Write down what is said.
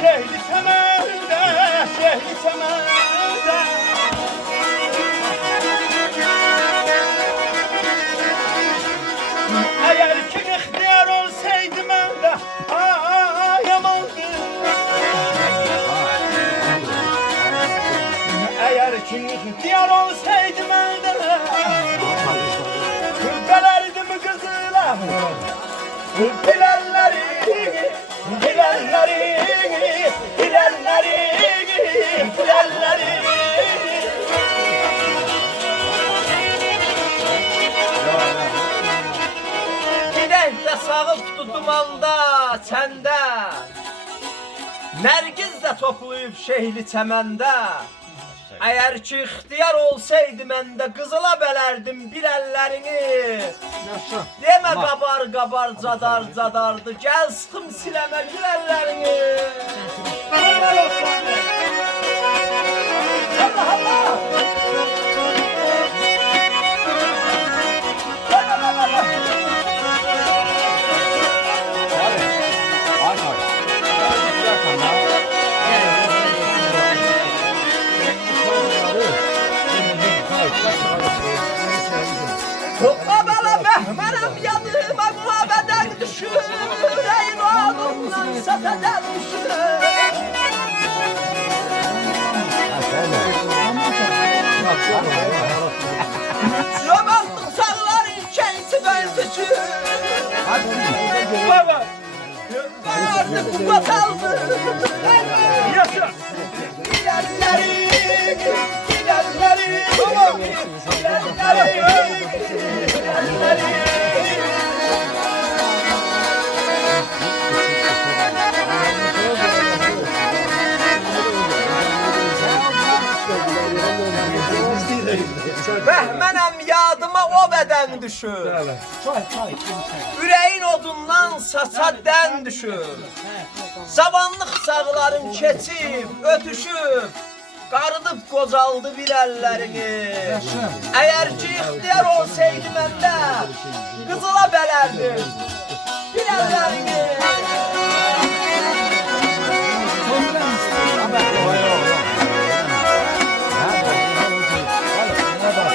Şehri temelde, şehri temelde. Eğer ki ihtiyar olsaydı mende, yamandı. Eğer ki ihtiyar olsaydı mende, belerdim kızıla. Hilalleri, hilalleri, hilalleri, hilalleri. Gidək də sağıb tutmanda səndə, Nərgiz də toplayıb şehli çəməndə. Əgər ki ixtiyar olsaydı məndə, qızıla bələrdim bir əllərini. Demə qabar qabar cadar cadardı, gəl sıxım siləmə bir əllərini. Allah Allah! Topla Mehmen'im yanıma muhabbeden düşür, ey oğlumdan sateden düşür. Romantik sağların kendisi ben düşür. Baba, ben artık bu bataldı. Yaşa. İlerleri, ilerleri, baba, ilerleri. Bəhmənəm yadıma o bədən düşür. Ürəyin odundan saça dən düşür. Zavanlıq sağların keçib, ötüşüb, qarıdıb qocaldı bir əllərini. Əgər ki ixtiyar olsaydı məndə, qızıla bələrdim bir əllərini.